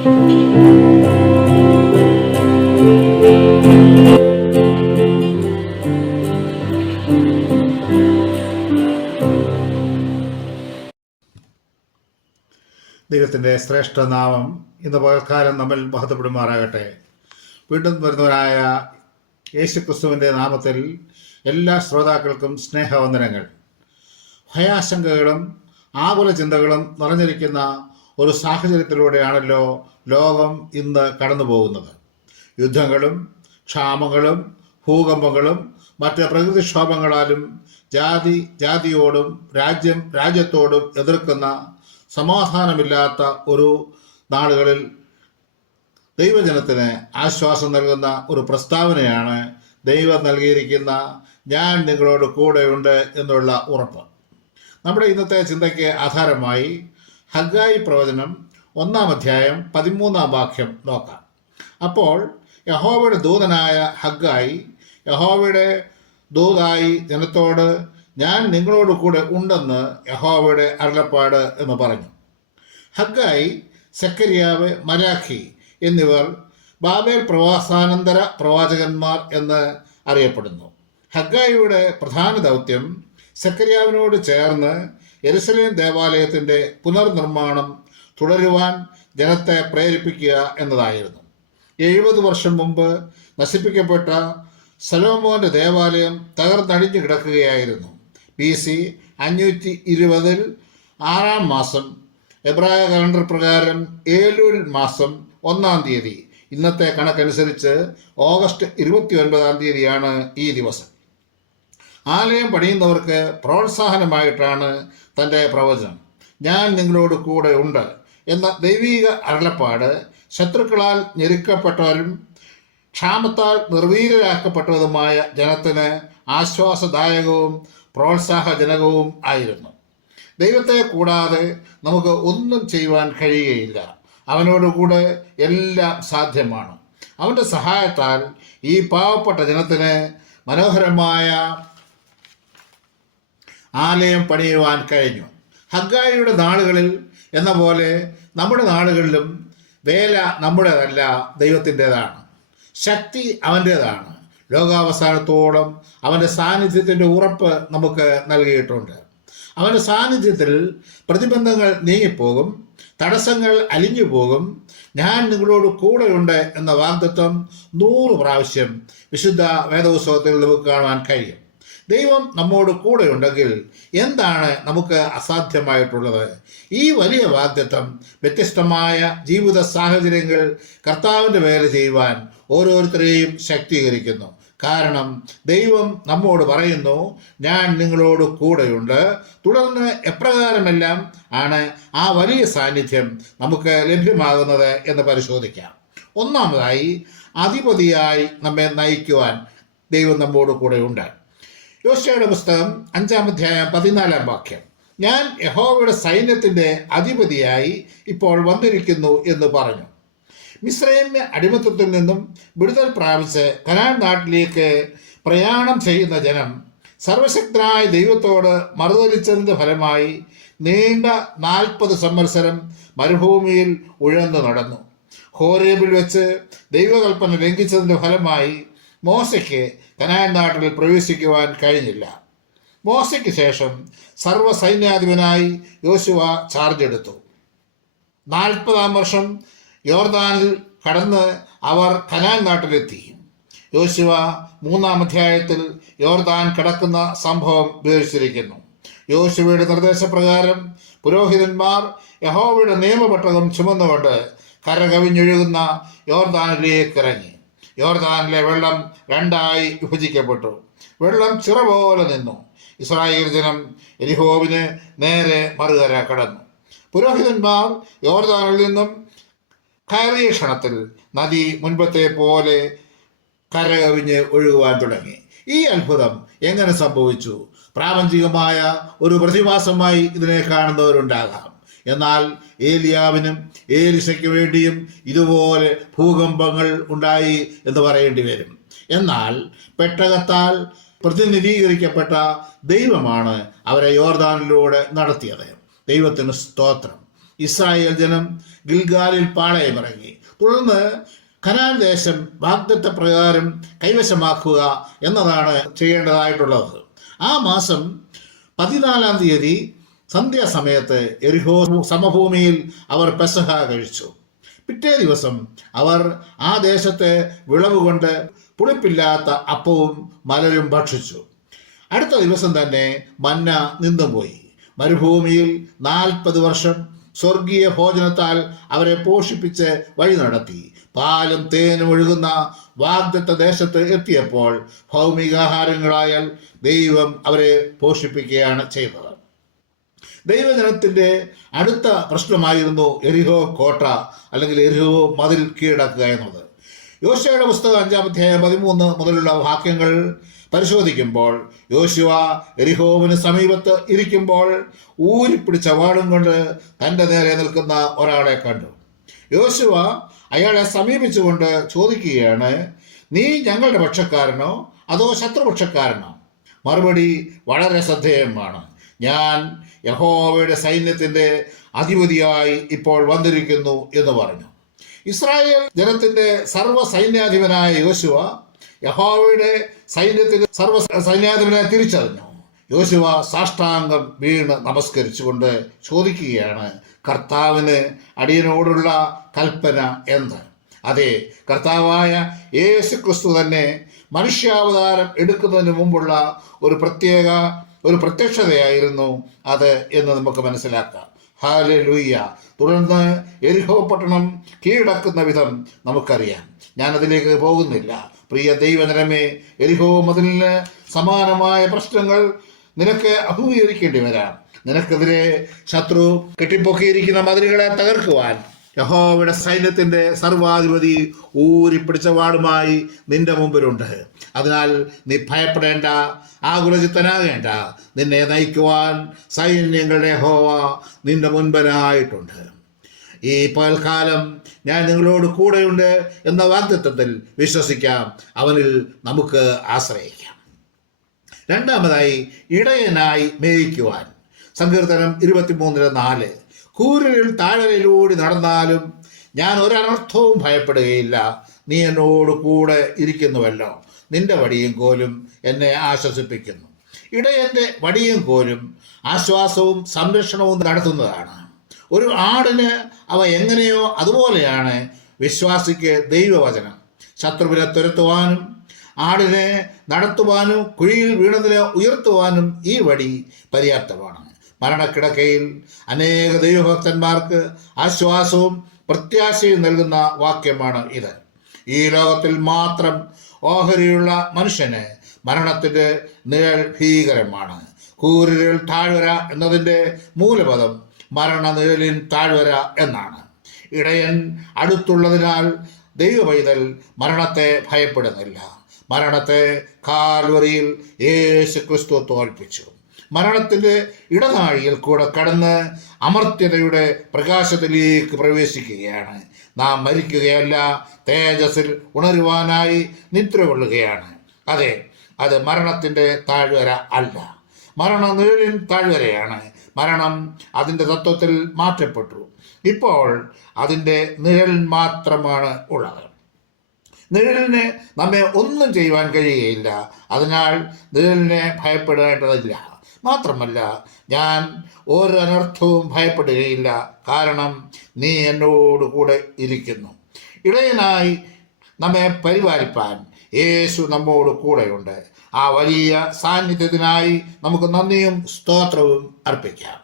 ദൈവത്തിന്റെ ശ്രേഷ്ഠനാമം ഇന്ന് പകൽക്കാലം നമ്മൾ മഹത്വപ്പെടുമാറാകട്ടെ. വീണ്ടും വരുന്നവരായ യേശു ക്രിസ്തുവിന്റെ നാമത്തിൽ എല്ലാ ശ്രോതാക്കൾക്കും സ്നേഹവന്ദനങ്ങൾ. ഭയാശങ്കകളും ആകുല ചിന്തകളും നിറഞ്ഞിരിക്കുന്ന ഒരു സാഹചര്യത്തിലൂടെയാണല്ലോ ലോകം ഇന്ന് കടന്നു പോകുന്നത്. യുദ്ധങ്ങളും ക്ഷാമങ്ങളും ഭൂകമ്പങ്ങളും മറ്റ് പ്രകൃതിക്ഷോഭങ്ങളാലും ജാതി ജാതിയോടും രാജ്യം രാജ്യത്തോടും എതിർക്കുന്ന സമാധാനമില്ലാത്ത ഒരു നാളുകളിൽ ദൈവജനത്തിന് ആശ്വാസം നൽകുന്ന ഒരു പ്രസ്താവനയാണ് ദൈവം നൽകിയിരിക്കുന്ന ഞാൻ നിങ്ങളോട് കൂടെയുണ്ട് എന്നുള്ള ഉറപ്പ്. നമ്മുടെ ഇന്നത്തെ ചിന്തയ്ക്ക് ആധാരമായി ഹഗായി പ്രവചനം ഒന്നാം അധ്യായം പതിമൂന്നാം വാക്യം നോക്കാം. അപ്പോൾ യഹോവയുടെ ദൂതനായ ഹഗ്ഗായി യഹോവയുടെ ദൂതായി ജനത്തോട് ഞാൻ നിങ്ങളോട് കൂടെ ഉണ്ടെന്ന് യഹോവയുടെ അരുളപ്പാട് എന്ന് പറഞ്ഞു. ഹഗ്ഗായി സക്കരിയാവ് മലാഖി എന്നിവർ ബാബേൽ പ്രവാസാനന്തര പ്രവാചകന്മാർ എന്ന് അറിയപ്പെടുന്നു. ഹഗ്ഗായിയുടെ പ്രധാന ദൗത്യം സക്കരിയാവിനോട് ചേർന്ന് എരുസലേം ദേവാലയത്തിന്റെ പുനർനിർമ്മാണം തുടരുവാൻ ജനത്തെ പ്രേരിപ്പിക്കുക എന്നതായിരുന്നു. എഴുപത് വർഷം മുമ്പ് നശിപ്പിക്കപ്പെട്ട സലോമോന്റെ ദേവാലയം തകർന്നടിഞ്ഞു കിടക്കുകയായിരുന്നു. ബി സി അഞ്ഞൂറ്റി ഇരുപതിൽ ആറാം മാസം എബ്രായ കലണ്ടർ പ്രകാരം ഏലൂർ മാസം ഒന്നാം തീയതി. ഇന്നത്തെ കണക്കനുസരിച്ച് ഓഗസ്റ്റ് ഇരുപത്തി ഒൻപതാം തീയതിയാണ് ഈ ദിവസം. ആലയം പണിയുന്നവർക്ക് പ്രോത്സാഹനമായിട്ടാണ് തന്റെ പ്രവചനം. ഞാൻ നിങ്ങളോട് കൂടെ ഉണ്ട്. എന്ന ദൈവീക അരുളപ്പാട് ശത്രുക്കളാൽ ഞെരുക്കപ്പെട്ടവരും ക്ഷാമത്താൽ നിർവീര്യരാക്കപ്പെട്ടതുമായ ജനത്തിന് ആശ്വാസദായകവും പ്രോത്സാഹജനകവും ആയിരുന്നു. ദൈവത്തെ കൂടാതെ നമുക്ക് ഒന്നും ചെയ്യുവാൻ കഴിയുകയില്ല. അവനോടുകൂടെ എല്ലാം സാധ്യമാണ്. അവന്റെ സഹായത്താൽ ഈ പാവപ്പെട്ട ജനത്തിന് മനോഹരമായ ആലയം പണിയുവാൻ കഴിഞ്ഞു. ഹഗ്ഗായിയുടെ നാളുകളിൽ എന്ന പോലെ നമ്മുടെ നാളുകളിലും വേല നമ്മുടേതല്ല ദൈവത്തിന്റെതാണ്. ശക്തി അവന്റേതാണ്. ലോകാവസാനത്തോളം അവന്റെ സാന്നിധ്യത്തിന്റെ ഉറപ്പ് നമുക്ക് നൽകിയിട്ടുണ്ട്. അവന്റെ സാന്നിധ്യത്തിൽ പ്രതിബന്ധങ്ങൾ നീങ്ങിപ്പോകും തടസ്സങ്ങൾ അലിഞ്ഞു പോകും ഞാൻ നിങ്ങളോട് കൂടെയുണ്ട് എന്ന വാഗ്ദത്വം നൂറ് പ്രാവശ്യം വിശുദ്ധ വേദപുസ്തകത്തിൽ നമുക്ക് കാണുവാൻ കഴിയും. ദൈവം നമ്മോട് കൂടെ ഉണ്ടെങ്കിൽ എന്താണ് നമുക്ക് അസാധ്യമായിട്ടുള്ളത്? ഈ വലിയ വാഗ്ദത്വം വ്യത്യസ്തമായ ജീവിത സാഹചര്യങ്ങൾ കർത്താവിന്റെ വേല ചെയ്യുവാൻ ഓരോരുത്തരെയും ശക്തീകരിക്കുന്നു. കാരണം ദൈവം നമ്മോട് പറയുന്നു ഞാൻ നിങ്ങളോട് കൂടെയുണ്ട്. തുടർന്ന് എപ്രകാരമെല്ലാം ആണ് ആ വലിയ സാന്നിധ്യം നമുക്ക് ലഭ്യമാകുന്നത് എന്ന് പരിശോധിക്കാം. ഒന്നാമതായി അധിപതിയായി നമ്മെ നയിക്കുവാൻ ദൈവം നമ്മോട് കൂടെയുണ്ട്. യോശയുടെ പുസ്തകം അഞ്ചാം അധ്യായം പതിനാലാം വാക്യം. ഞാൻ യഹോവയുടെ സൈന്യത്തിന്റെ അധിപതിയായി ഇപ്പോൾ വന്നിരിക്കുന്നു എന്ന് പറഞ്ഞു. മിശ്രൈമ്യ അടിമത്തത്തിൽ നിന്നും വിടുതൽ പ്രാപിച്ച് കനാൻ നാട്ടിലേക്ക് പ്രയാണം ചെയ്യുന്ന ജനം സർവശക്തനായ ദൈവത്തോട് മറുതലിച്ചതിന്റെ ഫലമായി നീണ്ട നാൽപ്പത് സംവത്സരം മരുഭൂമിയിൽ ഉഴന്നു നടന്നു. ഹോരേബിൽ വെച്ച് ദൈവകൽപ്പന ലംഘിച്ചതിന്റെ ഫലമായി മോശയ്ക്ക് കനാൻ നാട്ടിൽ പ്രവേശിക്കുവാൻ കഴിഞ്ഞില്ല. മോശയ്ക്ക് ശേഷം സർവസൈന്യാധിപനായി യോശുവ ചാർജ് എടുത്തു. നാൽപ്പതാം വർഷം യോർദാനിൽ കടന്ന് അവർ കനാൻ നാട്ടിലെത്തി. യോശുവ മൂന്നാം അധ്യായത്തിൽ യോർദാൻ കിടക്കുന്ന സംഭവം വിവരിച്ചിരിക്കുന്നു. യോശുവയുടെ നിർദ്ദേശപ്രകാരം പുരോഹിതന്മാർ യഹോവയുടെ നിയമപെട്ടകം ചുമന്നുകൊണ്ട് കരകവിഞ്ഞൊഴുകുന്ന യോർദാനിലേക്ക് ഇറങ്ങി. യോർദാനിലെ വെള്ളം രണ്ടായി വിഭജിക്കപ്പെട്ടു. വെള്ളം ചിറ പോലെ നിന്നു. ഇസ്രായേൽ ജനം എരിഹോവിന് നേരെ മറുകര കടന്നു. പുരോഹിതന്മാർ യോർദാനിൽ നിന്നും കയറിയ ക്ഷണത്തിൽ നദി മുൻപത്തെ പോലെ കരകവിഞ്ഞ് ഒഴുകുവാൻ തുടങ്ങി. ഈ അത്ഭുതം എങ്ങനെ സംഭവിച്ചു? പ്രാപഞ്ചികമായ ഒരു പ്രതിഭാസമായി ഇതിനെ കാണുന്നവരുണ്ടാകാം. എന്നാൽ ഏലിയാവിനും ഏലിസയ്ക്ക് വേണ്ടിയും ഇതുപോലെ ഭൂകമ്പങ്ങൾ ഉണ്ടായി എന്ന് പറയേണ്ടി വരും. എന്നാൽ പെട്ടകത്താൽ പ്രതിനിധീകരിക്കപ്പെട്ട ദൈവമാണ് അവരെ യോർദാനിലൂടെ നടത്തിയത്. ദൈവത്തിന് സ്തോത്രം. ഇസ്രായേൽ ജനം ഗിൽഗാലിൽ പാളയമിറങ്ങി. തുടർന്ന് കനാൻ ദേശം വാഗ്ദത്ത പ്രകാരം കൈവശമാക്കുക എന്നതാണ് ചെയ്യേണ്ടതായിട്ടുള്ളത്. ആ മാസം പതിനാലാം തീയതി സന്ധ്യാസമയത്ത് എരിഹോ സമഭൂമിയിൽ അവർ പെസഹ കഴിച്ചു. പിറ്റേ ദിവസം അവർ ആ ദേശത്തെ വിളവുകൊണ്ട് പുളിപ്പില്ലാത്ത അപ്പവും മലരും ഭക്ഷിച്ചു. അടുത്ത ദിവസം തന്നെ മന്ന നിന്നുപോയി. മരുഭൂമിയിൽ നാൽപ്പത് വർഷം സ്വർഗീയ ഭോജനത്താൽ അവരെ പോഷിപ്പിച്ച് വഴി നടത്തി. പാലും തേനും ഒഴുകുന്ന വാഗ്ദത്ത ദേശത്ത് എത്തിയപ്പോൾ ഭൗമികാഹാരങ്ങളായാൽ ദൈവം അവരെ പോഷിപ്പിക്കുകയാണ് ചെയ്തത്. ദൈവജനത്തിന്റെ അടുത്ത പ്രശ്നമായിരുന്നു എരിഹോ കോട്ട അല്ലെങ്കിൽ എരിഹോ മതിൽ കീഴടക്കുക എന്നത് യോശയുടെ പുസ്തകം അഞ്ചാം അധ്യായം പതിമൂന്ന് മുതലുള്ള വാക്യങ്ങൾ പരിശോധിക്കുമ്പോൾ യോശുവ എരിഹോവിന് സമീപത്ത് ഇരിക്കുമ്പോൾ ഊരിപ്പിടിച്ച വാളും കൊണ്ട് തന്റെ നേരെ നിൽക്കുന്ന ഒരാളെ കണ്ടു. യോശുവ അയാളെ സമീപിച്ചുകൊണ്ട് ചോദിക്കുകയാണ് നീ ഞങ്ങളുടെ പക്ഷക്കാരനോ? അതോ ശത്രുപക്ഷക്കാരനോ? മറുപടി വളരെ ശ്രദ്ധേയമാണ്. ഞാൻ യഹോവയുടെ സൈന്യത്തിന്റെ അധിപതിയായി ഇപ്പോൾ വന്നിരിക്കുന്നു എന്ന് പറഞ്ഞു. ഇസ്രായേൽ ജനത്തിന്റെ സർവ സൈന്യാധിപനായ യോശുവ യഹോവയുടെ സൈന്യത്തിന്റെ സർവ സൈന്യാധിപനെ തിരിച്ചറിഞ്ഞു. യോശുവ സാഷ്ടാംഗം വീണ് നമസ്കരിച്ചുകൊണ്ട് ചോദിക്കുകയാണ് കർത്താവിന് അടിയനോടുള്ള കൽപ്പന എന്ത്? അതെ കർത്താവായ യേശു ക്രിസ്തു തന്നെ മനുഷ്യാവതാരം എടുക്കുന്നതിന് മുമ്പുള്ള ഒരു പ്രത്യേക ഒരു പ്രത്യക്ഷതയായിരുന്നു അത് എന്ന് നമുക്ക് മനസ്സിലാക്കാം. ഹാലെ ലൂയ്യ തുടർന്ന് എരിഹോ പട്ടണം കീഴടക്കുന്ന വിധം നമുക്കറിയാം. ഞാനതിലേക്ക് പോകുന്നില്ല. പ്രിയ ദൈവനരമേ എരിഹോ മതിലിന് സമാനമായ പ്രശ്നങ്ങൾ നിനക്ക് അഭിമുഖീകരിക്കേണ്ടി വരാം. നിനക്കെതിരെ ശത്രു കെട്ടിപ്പൊക്കിയിരിക്കുന്ന മതിലുകളെ തകർക്കുവാൻ യഹോവയുടെ സൈന്യത്തിന്റെ സർവാധിപതി ഊരിപ്പിടിച്ച വാടുമായി നിന്റെ മുമ്പിലുണ്ട്. അതിനാൽ നീ ഭയപ്പെടേണ്ട ആകുലചിത്തനാകേണ്ട. നിന്നെ നയിക്കുവാൻ സൈന്യങ്ങളുടെ ഹോവ നിന്റെ മുൻപനായിട്ടുണ്ട് ഈ പകൽക്കാലം ഞാൻ നിങ്ങളോട് കൂടെയുണ്ട് എന്ന വാഗ്ദത്വത്തിൽ വിശ്വസിക്കാം. അവനിൽ നമുക്ക് ആശ്രയിക്കാം. രണ്ടാമതായി ഇടയനായി മേയിക്കുവാൻ. സങ്കീർത്തനം ഇരുപത്തിമൂന്നിലെ നാല്. കൂരിൽ താഴരയിലൂടെ നടന്നാലും ഞാൻ ഒരനർത്ഥവും ഭയപ്പെടുകയില്ല. നീ എന്നോട് കൂടെ ഇരിക്കുന്നുവല്ലോ. നിന്റെ വടിയും കോലും എന്നെ ആശ്വസിപ്പിക്കുന്നു. ഇടയന്റെ വടിയും കോലും ആശ്വാസവും സംരക്ഷണവും നടത്തുന്നതാണ്. ഒരു ആടിന് അവ എങ്ങനെയോ അതുപോലെയാണ്. വിശ്വാസിക്ക് ദൈവവചനം. ശത്രുവിനെ തുരത്തുവാനും ആടിനെ നടത്തുവാനും കുഴിയിൽ വീണതിനെ ഉയർത്തുവാനും ഈ വടി പര്യാപ്തമാണ്. മരണക്കിടക്കയിൽ അനേക ദൈവഭക്തന്മാർക്ക് ആശ്വാസവും പ്രത്യാശയും നൽകുന്ന വാക്യമാണ് ഇത്. ഈ ലോകത്തിൽ മാത്രം ഓഹരിയുള്ള മനുഷ്യന് മരണത്തിന്റെ നിഴൽ ഭീകരമാണ്. കൂരിരുൾ താഴ്വര എന്നതിന്റെ മൂലപദം മരണനിഴലിൻ താഴ്വര എന്നാണ്. ഇടയൻ അടുത്തുള്ളതിനാൽ ദൈവപൈതൽ മരണത്തെ ഭയപ്പെടുന്നില്ല. മരണത്തെ കാൽവറിയിൽ യേശു ക്രിസ്തു തോൽപ്പിച്ചു. മരണത്തിന്റെ ഇടനാഴിയിൽ കൂടെ കടന്ന് അമർത്യതയുടെ പ്രകാശത്തിലേക്ക് പ്രവേശിക്കുകയാണ്. നാം മരിക്കുകയല്ല തേജസ്സിൽ ഉണരുവാനായി നിദ്ര കൊള്ളുകയാണ് അതെ അത് മരണത്തിന്റെ താഴ്വര അല്ല. മരണ നിഴലിൻ താഴ്വരയാണ്. മരണം അതിന്റെ തത്വത്തിൽ മാറ്റപ്പെട്ടു. ഇപ്പോൾ അതിന്റെ നിഴൽ മാത്രമാണ് ഉള്ളത്. നിഴലിന് നമ്മെ ഒന്നും ചെയ്യുവാൻ കഴിയുകയില്ല. അതിനാൽ നിഴലിനെ ഭയപ്പെടേണ്ടതില്ല. മാത്രമല്ല ഞാൻ ഒരനർത്ഥവും ഭയപ്പെടുകയില്ല. കാരണം നീ എന്നോട് കൂടെ ഇരിക്കുന്നു. ഇടയനായി നമ്മെ പരിപാലിപ്പാൻ യേശു നമ്മോട് കൂടെയുണ്ട്. ആ വലിയ സാന്നിധ്യത്തിനായി നമുക്ക് നന്ദിയും സ്തോത്രവും അർപ്പിക്കാം.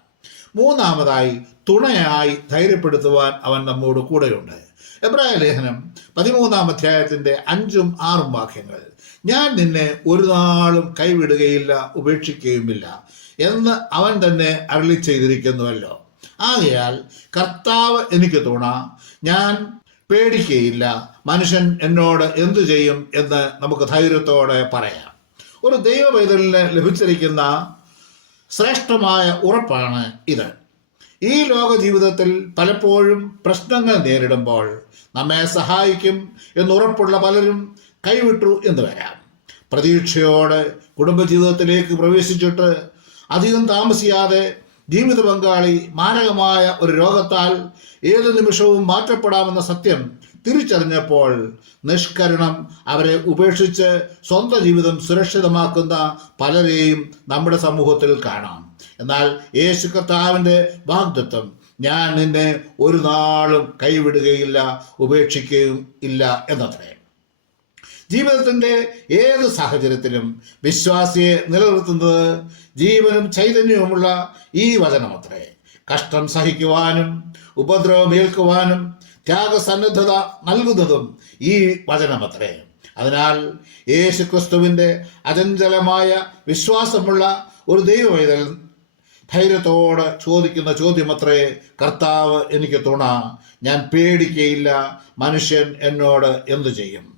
മൂന്നാമതായി തുണയായി ധൈര്യപ്പെടുത്തുവാൻ അവൻ നമ്മോട് കൂടെയുണ്ട്. എബ്രായ ലേഖനം പതിമൂന്നാം അധ്യായത്തിന്റെ അഞ്ചും ആറും വാക്യങ്ങൾ. ഞാൻ നിന്നെ ഒരു നാളും കൈവിടുകയില്ല ഉപേക്ഷിക്കുകയുമില്ല എന്ന് അവൻ തന്നെ അരളി ചെയ്തിരിക്കുന്നുവല്ലോ. ആകയാൽ കർത്താവ് എനിക്ക് തുണ ഞാൻ പേടിക്കുകയില്ല മനുഷ്യൻ എന്നോട് എന്തു ചെയ്യും എന്ന് നമുക്ക് ധൈര്യത്തോടെ പറയാം. ഒരു ദൈവ ലഭിച്ചിരിക്കുന്ന ശ്രേഷ്ഠമായ ഉറപ്പാണ് ഇത്. ഈ ലോക ജീവിതത്തിൽ പലപ്പോഴും പ്രശ്നങ്ങൾ നേരിടുമ്പോൾ നമ്മെ സഹായിക്കും എന്നുറപ്പുള്ള പലരും കൈവിട്ടു എന്ന് വരാം. പ്രതീക്ഷയോടെ കുടുംബജീവിതത്തിലേക്ക് പ്രവേശിച്ചിട്ട് അധികം താമസിയാതെ ജീവിത പങ്കാളി മാരകമായ ഒരു രോഗത്താൽ ഏതു നിമിഷവും മാറ്റപ്പെടാമെന്ന സത്യം തിരിച്ചറിഞ്ഞപ്പോൾ നിഷ്കരണം അവരെ ഉപേക്ഷിച്ച് സ്വന്തം ജീവിതം സുരക്ഷിതമാക്കുന്ന പലരെയും നമ്മുടെ സമൂഹത്തിൽ കാണാം. എന്നാൽ യേശു കർത്താവിന്റെ വാഗ്ദത്വം ഞാൻ നിന്നെ ഒരു നാളും കൈവിടുകയില്ല ഉപേക്ഷിക്കുകയും ഇല്ല എന്നത്രേ. ജീവിതത്തിന്റെ ഏത് സാഹചര്യത്തിലും വിശ്വാസിയെ നിലനിർത്തുന്നത് ജീവനും ചൈതന്യവുമുള്ള ഈ വചനമത്രേ. കഷ്ടം സഹിക്കുവാനും ഉപദ്രവം ഏൽക്കുവാനും ത്യാഗസന്നദ്ധത നൽകുന്നതും ഈ വചനമത്രേ. അതിനാൽ യേശു ക്രിസ്തുവിന്റെ അചഞ്ചലമായ വിശ്വാസമുള്ള ഒരു ദൈവവേദൽ ധൈര്യത്തോടെ ചോദിക്കുന്ന ചോദ്യമത്രേ കർത്താവ് എനിക്ക് തുണ. ഞാൻ പേടിക്കയില്ല. മനുഷ്യൻ എന്നോട് എന്തു ചെയ്യും?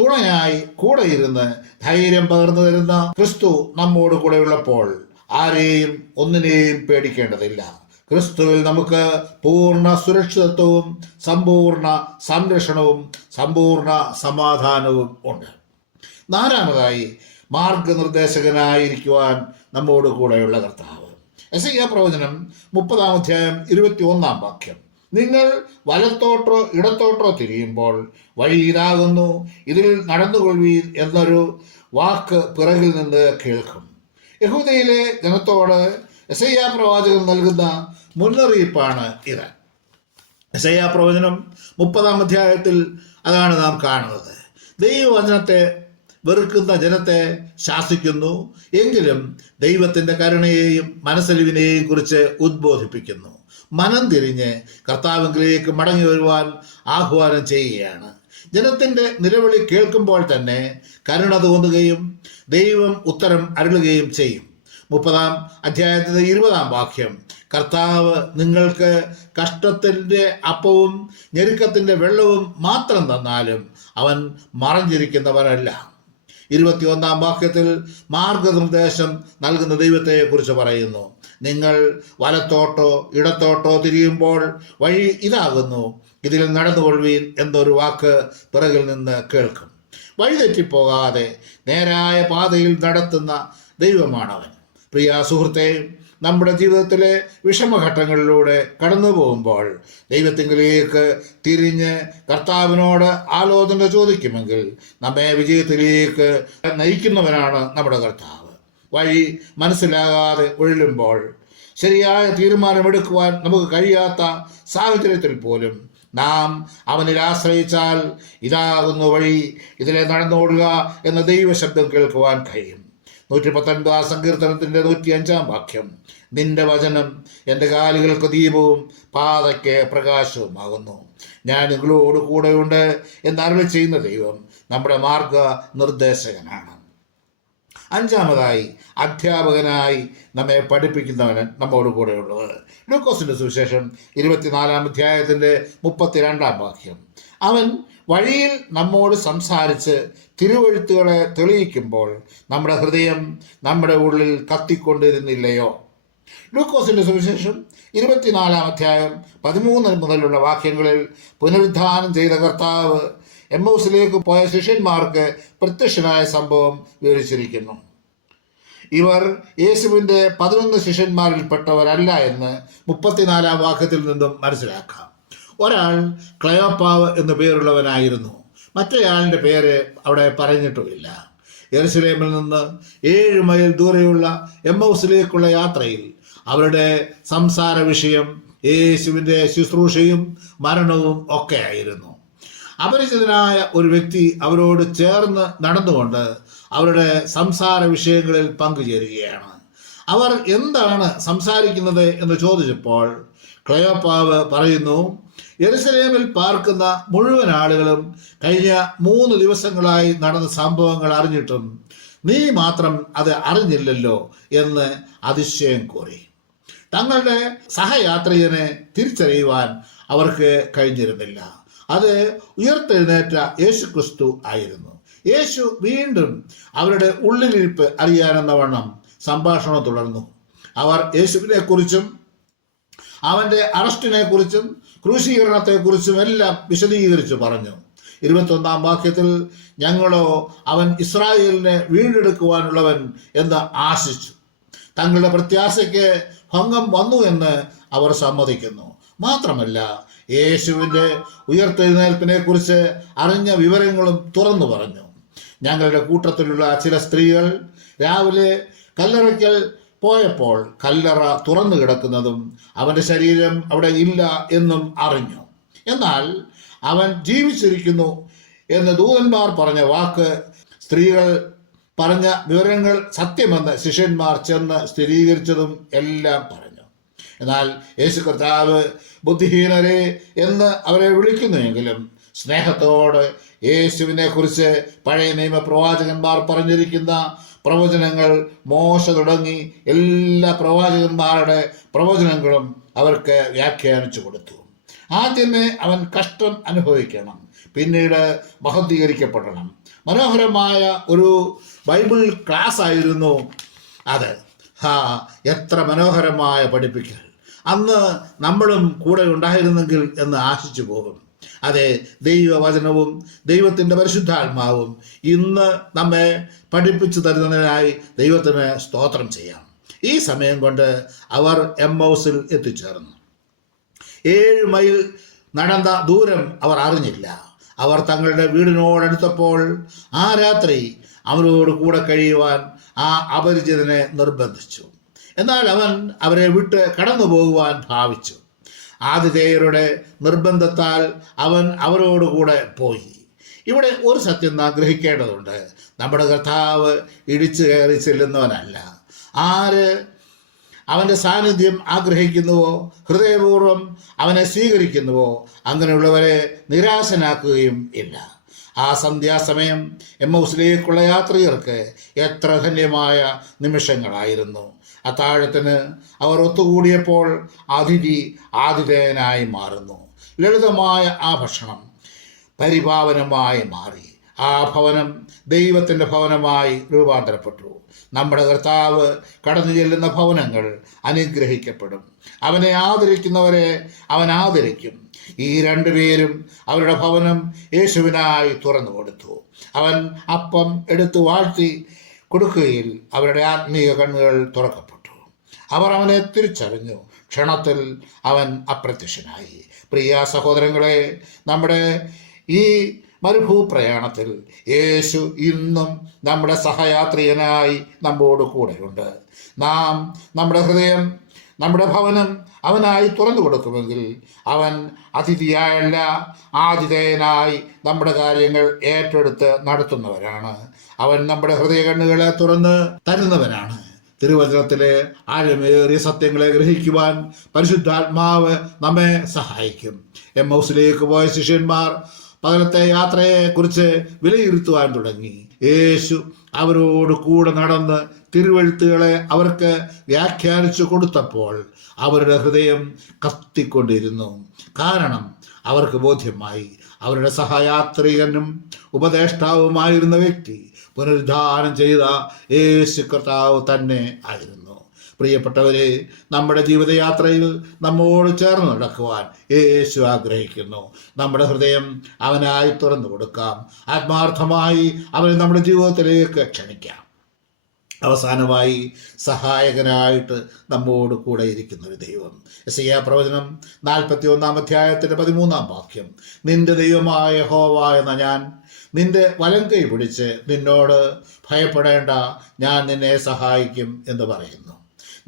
തുണയായി കൂടെ ഇരുന്ന് ധൈര്യം പകർന്നു തരുന്ന ക്രിസ്തു നമ്മോട് കൂടെ ഉള്ളപ്പോൾ ആരെയും ഒന്നിനെയും പേടിക്കേണ്ടതില്ല. ക്രിസ്തുവിൽ നമുക്ക് പൂർണ സുരക്ഷിതത്വവും സമ്പൂർണ സംരക്ഷണവും സമ്പൂർണ സമാധാനവും ഉണ്ട്. നാലാമതായി മാർഗനിർദ്ദേശകനായിരിക്കുവാൻ നമ്മോട് കൂടെയുള്ള കർത്താവ്. എസ് ഐ പ്രവചനം മുപ്പതാം അധ്യായം ഇരുപത്തി ഒന്നാം വാക്യം. നിങ്ങൾ വലത്തോട്ടോ ഇടത്തോട്ടോ തിരിയുമ്പോൾ വഴി ഇതാകുന്നു ഇതിൽ നടന്നുകൊള്ളുവീൻ എന്നൊരു വാക്ക് പിറകിൽ നിന്ന് കേൾക്കും. യഹൂദയിലെ ജനത്തോട് എസ് ഐ പ്രവാചകൻ നൽകുന്ന മുന്നറിയിപ്പാണ് ഇത്. എസ് ഐ പ്രവചനം മുപ്പതാം അധ്യായത്തിൽ അതാണ് നാം കാണുന്നത്. ദൈവവചനത്തെ വെറുക്കുന്ന ജനത്തെ ശാസിക്കുന്നു. എങ്കിലും ദൈവത്തിന്റെ കരുണയെയും മനസ്സലിവിനെയും കുറിച്ച് ഉദ്ബോധിപ്പിക്കുന്നു. മനം തിരിഞ്ഞ് കർത്താവിലേക്ക് മടങ്ങി വരുവാൻ ആഹ്വാനം ചെയ്യുകയാണ്. ജനത്തിന്റെ നിലവിളി കേൾക്കുമ്പോൾ തന്നെ കരുണ തോന്നുകയും ദൈവം ഉത്തരം അരുളുകയും ചെയ്യും. മുപ്പതാം അധ്യായത്തിന്റെ ഇരുപതാം വാക്യം കർത്താവ് നിങ്ങൾക്ക് കഷ്ടത്തിന്റെ അപ്പവും ഞെരുക്കത്തിന്റെ വെള്ളവും മാത്രം തന്നാലും അവൻ മറഞ്ഞിരിക്കുന്നവനല്ല. ഇരുപത്തിയൊന്നാം വാക്യത്തിൽ മാർഗനിർദ്ദേശം നൽകുന്ന ദൈവത്തെക്കുറിച്ച് പറയുന്നു. നിങ്ങൾ വലത്തോട്ടോ ഇടത്തോട്ടോ തിരിയുമ്പോൾ വഴി ഇതാകുന്നു. ഇതിൽ നടന്നുകൊള്ളുവീൻ എന്നൊരു വാക്ക് പിറകിൽ നിന്ന് കേൾക്കും. വഴിതെറ്റിപ്പോകാതെ നേരായ പാതയിൽ നടത്തുന്ന ദൈവമാണവൻ. പ്രിയ സുഹൃത്തെ നമ്മുടെ ജീവിതത്തിലെ വിഷമഘട്ടങ്ങളിലൂടെ കടന്നു പോകുമ്പോൾ ദൈവത്തിങ്കിലേക്ക് തിരിഞ്ഞ് കർത്താവിനോട് ആലോചന ചോദിക്കുമെങ്കിൽ നമ്മെ വിജയത്തിലേക്ക് നയിക്കുന്നവനാണ് നമ്മുടെ കർത്താവ്. വഴി മനസ്സിലാകാതെ ഉഴലുമ്പോൾ ശരിയായ തീരുമാനമെടുക്കുവാൻ നമുക്ക് കഴിയാത്ത സാഹചര്യത്തിൽ പോലും നാം അവനിൽ ആശ്രയിച്ചാൽ ഇതാകുന്ന വഴി ഇതിലെ നടന്നോടുക എന്ന ദൈവശബ്ദം കേൾക്കുവാൻ കഴിയും. നൂറ്റി പത്തൊൻപതാം സങ്കീർത്തനത്തിന്റെ നൂറ്റി അഞ്ചാം വാക്യം നിന്റെ വചനം എന്റെ കാലുകൾക്ക് ദീപവും പാതയ്ക്ക് പ്രകാശവുമാകുന്നു. ഞാൻ നിങ്ങളോട് കൂടെയുണ്ട് എന്ന് അരുളി ചെയ്യുന്ന ദൈവം നമ്മുടെ മാർഗ നിർദ്ദേശകനാണ് അഞ്ചാമതായി അധ്യാപകനായി നമ്മെ പഠിപ്പിക്കുന്നവൻ നമ്മോട് കൂടെയുള്ളത്. ലൂക്കോസിന്റെ സുവിശേഷം ഇരുപത്തിനാലാം അധ്യായത്തിന്റെ മുപ്പത്തിരണ്ടാം വാക്യം. അവൻ വഴിയിൽ നമ്മോട് സംസാരിച്ച് തിരുവഴുത്തുകളെ തെളിയിക്കുമ്പോൾ നമ്മുടെ ഹൃദയം നമ്മുടെ ഉള്ളിൽ കത്തിക്കൊണ്ടിരുന്നില്ലയോ? ലൂക്കോസിന്റെ സുവിശേഷം ഇരുപത്തിനാലാം അധ്യായം പതിമൂന്ന് മുതലുള്ള വാക്യങ്ങളിൽ പുനരുദ്ധാനം ചെയ്ത കർത്താവ് എമ്മൗസിലേക്ക് പോയ ശിഷ്യന്മാർക്ക് പ്രത്യക്ഷനായ സംഭവം വിവരിച്ചിരിക്കുന്നു. ഇവർ യേശുവിന്റെ പതിനൊന്ന് ശിഷ്യന്മാരിൽപ്പെട്ടവരല്ല എന്ന് മുപ്പത്തിനാലാം വാക്യത്തിൽ നിന്നും മനസ്സിലാക്കാം. ഒരാൾ ക്ലയോപ്പാവ് എന്നു പേരുള്ളവനായിരുന്നു. മറ്റേയാളിന്റെ പേര് അവിടെ പറഞ്ഞിട്ടുമില്ല. യെറുസലേമിൽ നിന്ന് ഏഴ് മൈൽ ദൂരെയുള്ള എം എമ്മൗസിലേക്കുള്ള യാത്രയിൽ അവരുടെ സംസാര വിഷയം യേശുവിന്റെ ശുശ്രൂഷയും മരണവും ഒക്കെ ആയിരുന്നു. അപരിചിതനായ ഒരു വ്യക്തി അവരോട് ചേർന്ന് നടന്നുകൊണ്ട് അവരുടെ സംസാര വിഷയങ്ങളിൽ പങ്കുചേരുകയാണ്. അവർ എന്താണ് സംസാരിക്കുന്നത് എന്ന് ചോദിച്ചപ്പോൾ ക്ലയോപ്പാവ് പറയുന്നു എരുസലേമിൽ പാർക്കുന്ന മുഴുവൻ ആളുകളും കഴിഞ്ഞ മൂന്ന് ദിവസങ്ങളായി നടന്ന സംഭവങ്ങൾ അറിഞ്ഞിട്ടും നീ മാത്രം അത് അറിഞ്ഞില്ലല്ലോ എന്ന് അതിശയം കോരി തങ്ങളുടെ സഹയാത്രികനെ തിരിച്ചറിയുവാൻ അവർക്ക് കഴിഞ്ഞിരുന്നില്ല. അത് ഉയർത്തെഴുന്നേറ്റ യേശു ക്രിസ്തു ആയിരുന്നു. യേശു വീണ്ടും അവരുടെ ഉള്ളിലിരിപ്പ് അറിയാനെന്ന വണ്ണം സംഭാഷണം തുടർന്നു. അവർ യേശുവിനെ കുറിച്ചും അവന്റെ അറസ്റ്റിനെ കുറിച്ചും ക്രൂശീകരണത്തെക്കുറിച്ചും എല്ലാം വിശദീകരിച്ചു പറഞ്ഞു. ഇരുപത്തൊന്നാം വാക്യത്തിൽ ഞങ്ങളോ അവൻ ഇസ്രായേലിനെ വീണ്ടെടുക്കുവാനുള്ളവൻ എന്ന് ആശിച്ചു. തങ്ങളുടെ പ്രത്യാശയ്ക്ക് ഭംഗം വന്നു എന്ന് അവർ സമ്മതിക്കുന്നു. മാത്രമല്ല യേശുവിന്റെ ഉയർത്തെഴുന്നേൽപ്പിനെ കുറിച്ച് അറിഞ്ഞ വിവരങ്ങളും തുറന്നു പറഞ്ഞു. ഞങ്ങളുടെ കൂട്ടത്തിലുള്ള ചില സ്ത്രീകൾ രാവിലെ കല്ലറയ്ക്കൽ പോയപ്പോൾ കല്ലറ തുറന്നു കിടക്കുന്നതും അവന്റെ ശരീരം അവിടെ ഇല്ല എന്നും അറിഞ്ഞു. എന്നാൽ അവൻ ജീവിച്ചിരിക്കുന്നു എന്ന് ദൂതന്മാർ പറഞ്ഞ വാക്ക് സ്ത്രീകൾ പറഞ്ഞ വിവരങ്ങൾ സത്യമെന്ന് ശിഷ്യന്മാർ ചെന്ന് സ്ഥിരീകരിച്ചതും എല്ലാം പറഞ്ഞു എന്നാൽ യേശു കർത്താവ് ബുദ്ധിഹീനരെ എന്ന് അവരെ വിളിക്കുന്നുവെങ്കിലും സ്നേഹത്തോട് യേശുവിനെ കുറിച്ച് പഴയ നിയമപ്രവാചകന്മാർ പറഞ്ഞിരിക്കുന്ന പ്രവചനങ്ങൾ മോശ തുടങ്ങി എല്ലാ പ്രവാചകന്മാരുടെ പ്രവചനങ്ങളും അവർക്ക് വ്യാഖ്യാനിച്ചു കൊടുത്തു. ആദ്യമേ അവൻ കഷ്ടം അനുഭവിക്കണം പിന്നീട് മഹത്വീകരിക്കപ്പെടണം. മനോഹരമായ ഒരു ബൈബിൾ ക്ലാസ് ആയിരുന്നു അത്. ഹാ എത്ര മനോഹരമായ പഠിപ്പിക്കൽ. അന്ന് നമ്മളും കൂടെ ഉണ്ടായിരുന്നെങ്കിൽ എന്ന് ആശിച്ചു പോകും. അതെ ദൈവവചനവും ദൈവത്തിന്റെ പരിശുദ്ധാത്മാവും ഇന്ന് നമ്മെ പഠിപ്പിച്ചു തരുന്നതിനായി ദൈവത്തിന് സ്തോത്രം ചെയ്യാം. ഈ സമയം കൊണ്ട് അവർ എം ഹൗസിൽ എത്തിച്ചേർന്നു. ഏഴ് മൈൽ നടന്ന ദൂരം അവർ അറിഞ്ഞില്ല. അവർ തങ്ങളുടെ വീടിനോടടുത്തപ്പോൾ ആ രാത്രി അവരോട് കൂടെ കഴിയുവാൻ ആ അപരിചിതനെ നിർബന്ധിച്ചു. എന്നാൽ അവൻ അവരെ വിട്ട് കടന്നു പോകുവാൻ ഭാവിച്ചു. ആതിഥേയരുടെ നിർബന്ധത്താൽ അവൻ അവരോടുകൂടെ പോയി. ഇവിടെ ഒരു സത്യം നാം ഗ്രഹിക്കേണ്ടതുണ്ട്. നമ്മുടെ കർത്താവ് ഇടിച്ചു കയറി ചെല്ലുന്നവനല്ല. ആര് അവന്റെ സാന്നിധ്യം ആഗ്രഹിക്കുന്നുവോ ഹൃദയപൂർവം അവനെ സ്വീകരിക്കുന്നുവോ അങ്ങനെയുള്ളവരെ നിരാശനാക്കുകയും ഇല്ല. ആ സന്ധ്യാസമയം എം ഹൗസിലേക്കുള്ള യാത്രികർക്ക് എത്ര ധന്യമായ നിമിഷങ്ങളായിരുന്നു. അത്താഴത്തിന് അവർ ഒത്തുകൂടിയപ്പോൾ അതിഥി ആതിഥേയനായി മാറുന്നു. ലളിതമായ ആ ഭക്ഷണം പരിപാവനമായി മാറി. ആ ഭവനം ദൈവത്തിന്റെ ഭവനമായി രൂപാന്തരപ്പെട്ടു. നമ്മുടെ കർത്താവ് കടന്നു ചെല്ലുന്ന ഭവനങ്ങൾ അനുഗ്രഹിക്കപ്പെടും. അവനെ ആദരിക്കുന്നവരെ അവൻ ആദരിക്കും. ഈ രണ്ടുപേരും അവരുടെ ഭവനം യേശുവിനായി തുറന്നു കൊടുത്തു. അവൻ അപ്പം എടുത്തു വാഴ്ത്തി കൊടുക്കുകയിൽ അവരുടെ ആത്മീയ കണ്ണുകൾ തുറക്കപ്പെട്ടു. അവർ അവനെ തിരിച്ചറിഞ്ഞു. ക്ഷണത്തിൽ അവൻ അപ്രത്യക്ഷനായി. പ്രിയ സഹോദരങ്ങളെ നമ്മുടെ ഈ മരുഭൂപ്രയാണത്തിൽ യേശു ഇന്നും നമ്മുടെ സഹയാത്രികനായി നമ്മോട് കൂടെയുണ്ട്. നാം നമ്മുടെ ഹൃദയം നമ്മുടെ ഭവനം അവനായി തുറന്നു കൊടുക്കുമെങ്കിൽ അവൻ അതിഥിയായല്ല ആതിഥേയനായി നമ്മുടെ കാര്യങ്ങൾ ഏറ്റെടുത്ത് നടത്തുന്നവരാണ്. അവൻ നമ്മുടെ ഹൃദയ കണ്ണുകളെ തുറന്ന് തരുന്നവനാണ് തിരുവചനത്തിലെ ആഴമേറിയ സത്യങ്ങളെ ഗ്രഹിക്കുവാൻ പരിശുദ്ധാത്മാവ് നമ്മെ സഹായിക്കും. എം ഹൗസിലേക്ക് പോയ ശിഷ്യന്മാർ പകലത്തെ യാത്രയെക്കുറിച്ച് വിലയിരുത്തുവാൻ തുടങ്ങി. യേശു അവരോട് കൂടെ നടന്ന് തിരുവഴുത്തുകളെ അവർക്ക് വ്യാഖ്യാനിച്ചു കൊടുത്തപ്പോൾ അവരുടെ ഹൃദയം കത്തിക്കൊണ്ടിരുന്നു. കാരണം അവർക്ക് ബോധ്യമായി. അവരുടെ സഹയാത്രികനും ഉപദേഷ്ടാവുമായിരുന്ന വ്യക്തി പുനരുദ്ധാനം ചെയ്ത യേശു കർത്താവ് തന്നെ ആയിരുന്നു. പ്രിയപ്പെട്ടവരെ നമ്മുടെ ജീവിതയാത്രയിൽ നമ്മോട് ചേർന്ന് നടക്കുവാൻ യേശു ആഗ്രഹിക്കുന്നു. നമ്മുടെ ഹൃദയം അവനായി തുറന്നു കൊടുക്കാം. ആത്മാർത്ഥമായി അവനെ നമ്മുടെ ജീവിതത്തിലേക്ക് ക്ഷണിക്കാം. അവസാനമായി സഹായകനായിട്ട് നമ്മോട് കൂടെ ഇരിക്കുന്ന ഒരു ദൈവം. എസ് ഐ പ്രവചനം നാൽപ്പത്തി ഒന്നാം അധ്യായത്തിന്റെ പതിമൂന്നാം വാക്യം. നിന്റെ ദൈവമായ ഹോവ എന്ന ഞാൻ നിന്റെ വലം കൈ പിടിച്ച് നിന്നോട് ഭയപ്പെടേണ്ട ഞാൻ നിന്നെ സഹായിക്കും എന്ന് പറയുന്നു.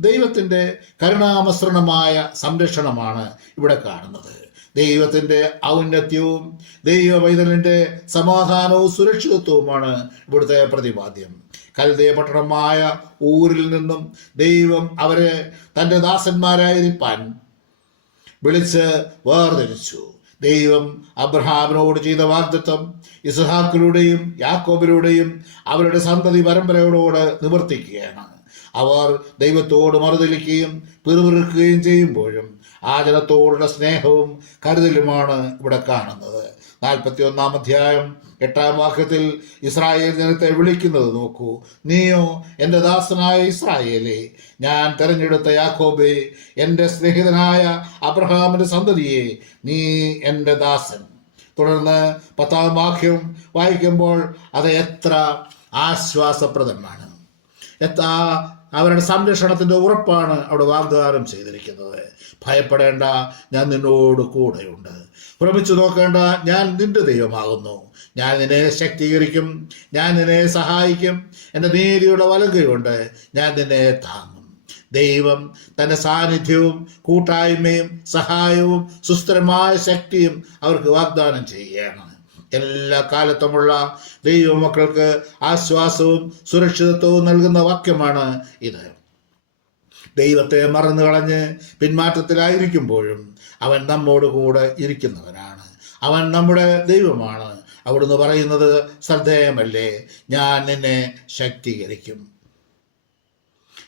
ദൈവത്തിന്റെ കരുണാമസൃണമായ സംരക്ഷണമാണ് ഇവിടെ കാണുന്നത്. ദൈവത്തിന്റെ ഔന്നത്യവും ദൈവ പൈതലിന്റെ സമാധാനവും സുരക്ഷിതത്വവുമാണ് ഇവിടുത്തെ പ്രതിപാദ്യം. കൽദയ പട്ടണമായ ഊരിൽ നിന്നും ദൈവം അവരെ തന്റെ ദാസന്മാരായിരിക്കാൻ വിളിച്ച് വേർതിരിച്ചു. ദൈവം അബ്രഹാമിനോട് ചെയ്ത വാഗ്ദത്വം ഇസ്ഹാക്കിലൂടെയും യാക്കോബിലൂടെയും അവരുടെ സന്തതി പരമ്പരയോട് നിവർത്തിക്കുകയാണ്. അവർ ദൈവത്തോട് മറുതലിക്കുകയും പിറുപിറുക്കുകയും ചെയ്യുമ്പോഴും ആ ജനത്തോടുള്ള സ്നേഹവും കരുതലുമാണ് ഇവിടെ കാണുന്നത്. നാൽപ്പത്തി ഒന്നാം അധ്യായം എട്ടാം വാക്യത്തിൽ ഇസ്രായേൽ ജനത്തെ വിളിക്കുന്നത് നോക്കൂ. നീയോ എന്റെ ദാസനായ ഇസ്രായേലേ ഞാൻ തെരഞ്ഞെടുത്ത യാക്കോബേ എന്റെ സ്നേഹിതനായ അബ്രഹാമിന്റെ സന്തതിയെ നീ എന്റെ ദാസൻ. തുടർന്ന് പത്താം വാക്യം വായിക്കുമ്പോൾ അത് എത്ര ആശ്വാസപ്രദമാണ്. എത്ര അവരുടെ സംരക്ഷണത്തിന്റെ ഉറപ്പാണ് അവിടെ വാഗ്ദാനം ചെയ്തിരിക്കുന്നത്. ഭയപ്പെടേണ്ട ഞാൻ നിന്നോട് കൂടെയുണ്ട്. ഭ്രമിച്ചു നോക്കേണ്ട ഞാൻ നിന്റെ ദൈവമാകുന്നു. ഞാൻ നിന്നെ ശക്തീകരിക്കും ഞാൻ നിന്നെ സഹായിക്കും എന്റെ നീതിയുടെ വലങ്കയുണ്ട്. ഞാൻ നിന്നെ താങ്ങും. ദൈവം തന്റെ സാന്നിധ്യവും കൂട്ടായ്മയും സഹായവും സുസ്ഥിരമായ ശക്തിയും അവർക്ക് വാഗ്ദാനം ചെയ്യുകയാണ് എല്ലാ കാലത്തുമുള്ള ദൈവമക്കൾക്ക് ആശ്വാസവും സുരക്ഷിതത്വവും നൽകുന്ന വാക്യമാണ് ഇത്. ദൈവത്തെ മറന്നു കളഞ്ഞ് പിന്മാറ്റത്തിലായിരിക്കുമ്പോഴും അവൻ നമ്മോട് കൂടെ ഇരിക്കുന്നവനാണ്. അവൻ നമ്മുടെ ദൈവമാണ്. അവിടുന്ന് പറയുന്നത് ശ്രദ്ധേയമല്ലേ? ഞാൻ നിന്നെ ശക്തീകരിക്കും.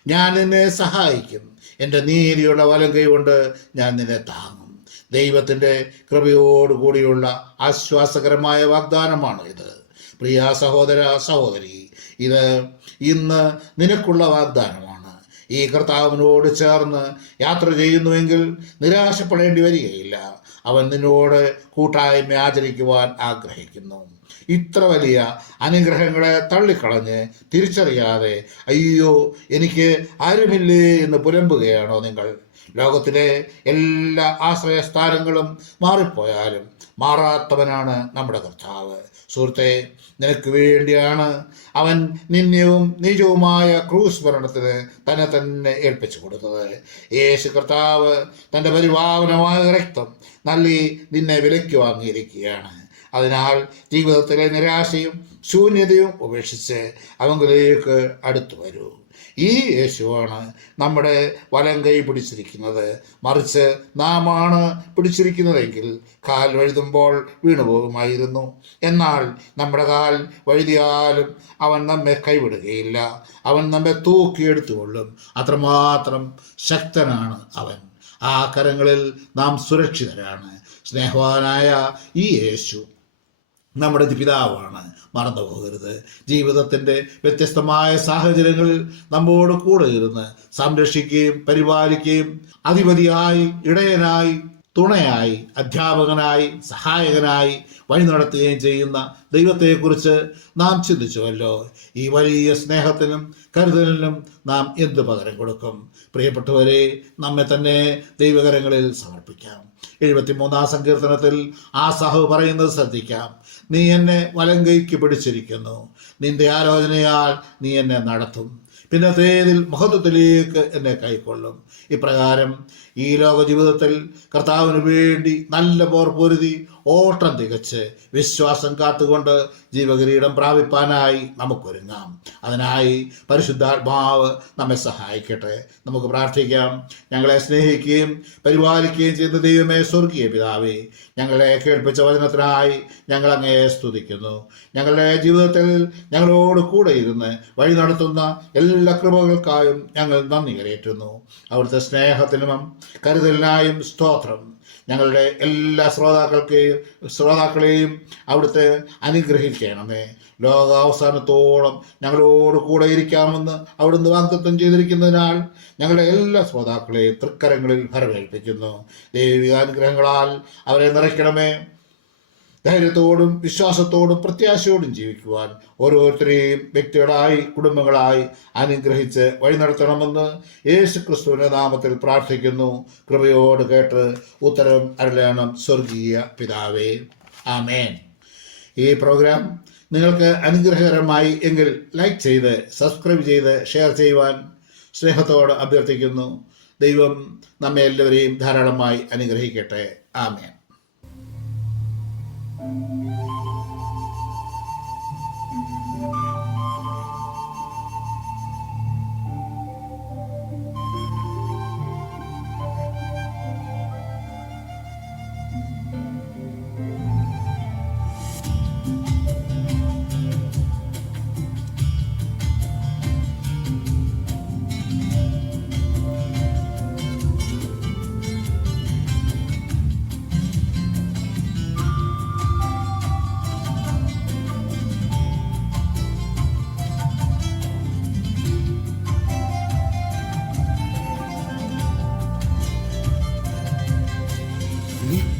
ഞാൻ നിന്നെ സഹായിക്കും. എന്റെ നീതിയുള്ള വലം കൈകൊണ്ട് ഞാൻ നിന്നെ താങ്ങും. ദൈവത്തിന്റെ കൃപയോടുകൂടിയുള്ള ആശ്വാസകരമായ വാഗ്ദാനമാണ് ഇത്. പ്രിയ സഹോദര സഹോദരി ഇത് ഇന്ന് നിനക്കുള്ള വാഗ്ദാനമാണ്. ഈ കർത്താവിനോട് ചേർന്ന് യാത്ര ചെയ്യുന്നുവെങ്കിൽ നിരാശപ്പെടേണ്ടി വരികയില്ല. അവൻ നിന്നോട് കൂട്ടായ്മ ആചരിക്കുവാൻ ആഗ്രഹിക്കുന്നു. ഇത്ര വലിയ അനുഗ്രഹങ്ങളെ തള്ളിക്കളഞ്ഞ് തിരിച്ചറിയാതെ അയ്യോ എനിക്ക് ആരുമില്ലേ എന്ന് പുലമ്പുകയാണോ നിങ്ങൾ? ലോകത്തിലെ എല്ലാ ആശ്രയസ്ഥാനങ്ങളും മാറിപ്പോയാലും മാറാത്തവനാണ് നമ്മുടെ കർത്താവ്. സുഹൃത്തെ നിനക്ക് വേണ്ടിയാണ് അവൻ നിന്യവും നീചവുമായ ക്രൂസ് ഭരണത്തിന് തന്നെ തന്നെ ഏൽപ്പിച്ചു കൊടുത്തത്. യേശു കർത്താവ് തന്റെ പരിപാവനമായ രക്തം നൽകി നിന്നെ വിലയ്ക്ക് വാങ്ങിയിരിക്കുകയാണ്. അതിനാൽ ജീവിതത്തിലെ നിരാശയും ശൂന്യതയും ഉപേക്ഷിച്ച് അവങ്കിലേക്ക് അടുത്തു വരൂ. ഈ യേശുവാണ് നമ്മുടെ വലം കൈ പിടിച്ചിരിക്കുന്നത്. മറിച്ച് നാമാണ് പിടിച്ചിരിക്കുന്നതെങ്കിൽ കാൽ വഴുതുമ്പോൾ വീണുപോകുമായിരുന്നു. എന്നാൽ നമ്മുടെ കാൽ വഴുതിയാലും അവൻ നമ്മെ കൈവിടുകയില്ല. അവൻ നമ്മെ തൂക്കിയെടുത്തുകൊള്ളും അത്രമാത്രം ശക്തനാണ് അവൻ. ആ കരങ്ങളിൽ നാം സുരക്ഷിതരാണ്. സ്നേഹവാനായ ഈ യേശു നമ്മുടെ പിതാവാണ്. മറന്നു പോകരുത്. ജീവിതത്തിന്റെ വ്യത്യസ്തമായ സാഹചര്യങ്ങളിൽ നമ്മോട് കൂടെ ഇരുന്ന് സംരക്ഷിക്കുകയും പരിപാലിക്കുകയും അധിപതിയായി ഇടയനായി തുണയായി അധ്യാപകനായി സഹായകനായി വഴി നടത്തുകയും ചെയ്യുന്ന ദൈവത്തെക്കുറിച്ച് നാം ചിന്തിച്ചുവല്ലോ. ഈ വലിയ സ്നേഹത്തിനും കരുതലിനും നാം എന്ത് പകരം കൊടുക്കും? പ്രിയപ്പെട്ടവരെ നമ്മെ തന്നെ ദൈവകരങ്ങളിൽ സമർപ്പിക്കാം. എഴുപത്തിമൂന്നാം സങ്കീർത്തനത്തിൽ ആ സാഹു പറയുന്നത് ശ്രദ്ധിക്കാം. നീ എന്നെ വലങ്കൈക്ക് പിടിച്ചിരിക്കുന്നു. നിന്റെ ആലോചനയാൽ നീ എന്നെ നടത്തും. പിന്നത്തേതിൽ മഹത്വത്തിലേക്ക് എന്നെ കൈക്കൊള്ളും. ഇപ്രകാരം ഈ ലോക ജീവിതത്തിൽ കർത്താവിന് വേണ്ടി നല്ല പോർ പൊരുതി ഓട്ടം തികച്ച് വിശ്വാസം കാത്തുകൊണ്ട് ജീവകിരീടം പ്രാപിപ്പാനായി നമുക്കൊരുങ്ങാം. അതിനായി പരിശുദ്ധാത്മാവ് നമ്മെ സഹായിക്കട്ടെ. നമുക്ക് പ്രാർത്ഥിക്കാം. ഞങ്ങളെ സ്നേഹിക്കുകയും പരിപാലിക്കുകയും ചെയ്യുന്ന ദൈവമേ സ്വർഗീയ പിതാവേ ഞങ്ങളെ കേൾപ്പിച്ച വചനത്തിനായി ഞങ്ങൾ അങ്ങയെ സ്തുതിക്കുന്നു. ഞങ്ങളുടെ ജീവിതത്തിൽ ഞങ്ങളോട് കൂടെ ഇരുന്ന് വഴി നടത്തുന്ന എല്ലാ കൃപകൾക്കായും ഞങ്ങൾ നന്ദി കരയേറ്റുന്നു അവിടുത്തെ സ്നേഹത്തിനും കരുതലിനായും സ്തോത്രം. ഞങ്ങളുടെ എല്ലാ ശ്രോതാക്കൾക്കെയും ശ്രോതാക്കളെയും അവിടുത്തെ അനുഗ്രഹിക്കണമേ. ലോകാവസാനത്തോളം ഞങ്ങളോട് കൂടെ ഇരിക്കാമെന്ന് അവിടുന്ന് വാഗ്ദത്വം ചെയ്തിരിക്കുന്നതിനാൽ ഞങ്ങളുടെ എല്ലാ ശ്രോതാക്കളെയും തൃക്കരങ്ങളിൽ ഭരമേൽപ്പിക്കുന്നു ദൈവികാനുഗ്രഹങ്ങളാൽ അവരെ നിറയ്ക്കണമേ. ധൈര്യത്തോടും വിശ്വാസത്തോടും പ്രത്യാശയോടും ജീവിക്കുവാൻ ഓരോരുത്തരെയും വ്യക്തികളായി കുടുംബങ്ങളായി അനുഗ്രഹിച്ച് വഴി നടത്തണമെന്ന് യേശു ക്രിസ്തുവിന്റെ നാമത്തിൽ പ്രാർത്ഥിക്കുന്നു. കൃപയോട് കേട്ട് ഉത്തരം അരുളയണം സ്വർഗീയ പിതാവേ. ആമേൻ. ഈ പ്രോഗ്രാം നിങ്ങൾക്ക് അനുഗ്രഹകരമായി എങ്കിൽ ലൈക്ക് ചെയ്ത് സബ്സ്ക്രൈബ് ചെയ്ത് ഷെയർ ചെയ്യുവാൻ സ്നേഹത്തോട് അഭ്യർത്ഥിക്കുന്നു. ദൈവം നമ്മെ എല്ലാവരെയും ധാരാളമായി അനുഗ്രഹിക്കട്ടെ. ആമേൻ. Thank you.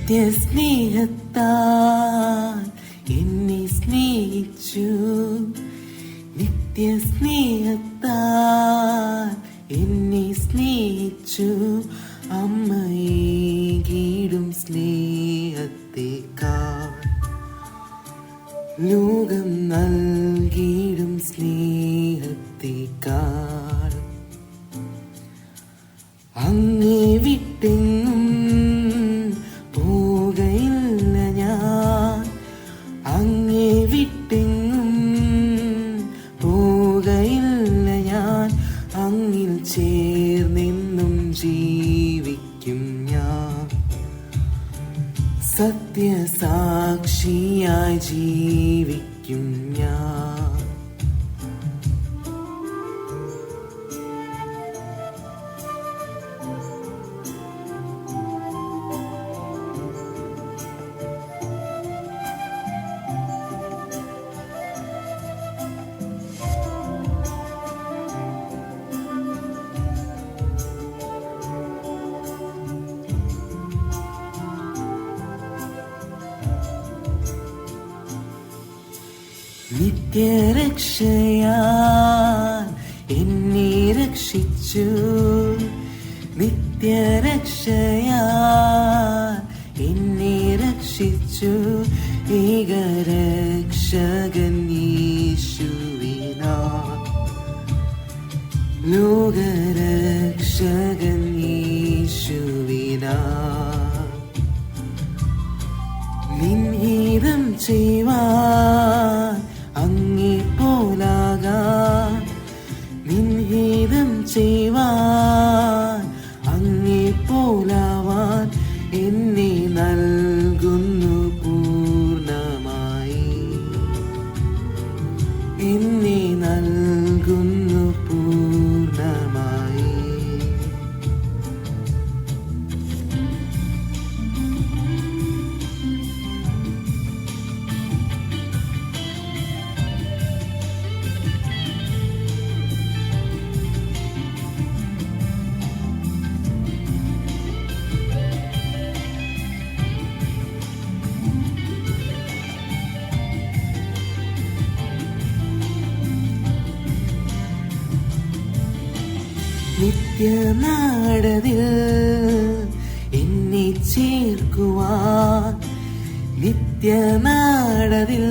നിത്യസ്നേഹത്താൽ എന്നെ സ്നേഹിച്ചു. നിത്യസ്നേഹത്താൽ സ്നേഹത്താൽ എന്നെ സ്നേഹിച്ചു. അമ്മയേകിടും സ്നേഹത്തേക്കാൾ ലോകം നൽകിയിടും സ്നേഹത്തേക്കാൾ നിത്യരക്ഷയാൽ എന്നെ രക്ഷിച്ചു. നിത്യരക്ഷയാൽ നിത്യനാടതിൽ എന്നെ ചേർക്കുവാൻ നിത്യനാടതിൽ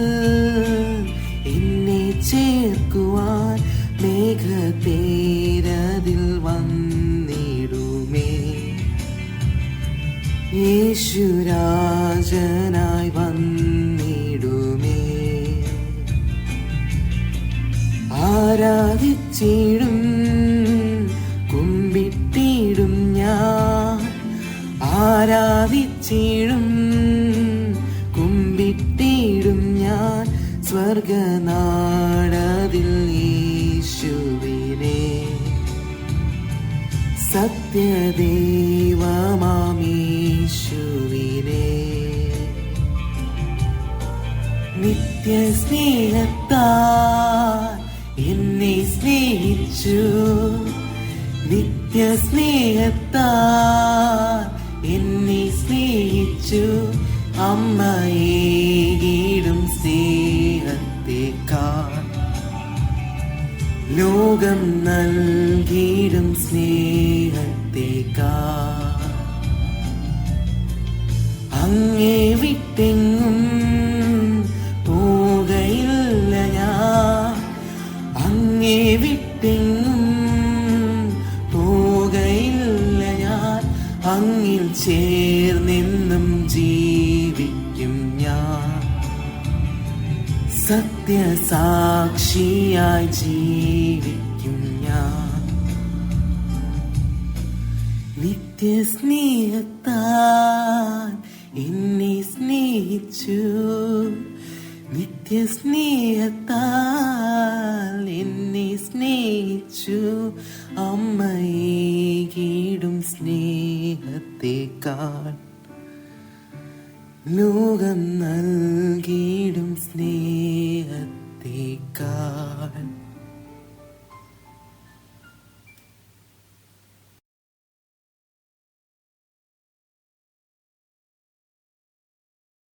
ആരാധിച്ചിടും കുമ്പിട്ടിടും ഞാൻ സ്വർഗനാടതിൽ യേശുവിനെ. സത്യദേവമാമീശുവിനെ നിത്യസ്നേഹത്താൽ എന്നെ സ്നേഹിച്ചു. നിത്യസ്നേഹത്താൽ സ്നേഹിച്ചു അമ്മയേകിടും സ്നേഹത്തേക്കാൾ ലോകം നൽകിയിടും സ്നേഹത്തേക്കാൾ അങ്ങേ വിട്ടെങ്ങും പോകയില്ല ഞാൻ. അങ്ങേ വിട്ടെങ്ങും പോകയില്ല ഞാൻ. അങ്ങിൽ ചേർന്നെന്നും സത്യസാക്ഷിയായി ജീവിക്കും ഞാൻ നിത്യസ്നേഹത്താൽ എന്നെ സ്നേഹിച്ചു. നിത്യസ്നേഹത്താൽ എന്നെ സ്നേഹിച്ചു. അമ്മയേകിടും സ്നേഹത്തേക്കാൾ ലോകം നൽകിയിടും സ്നേഹത്തേക്കാൾ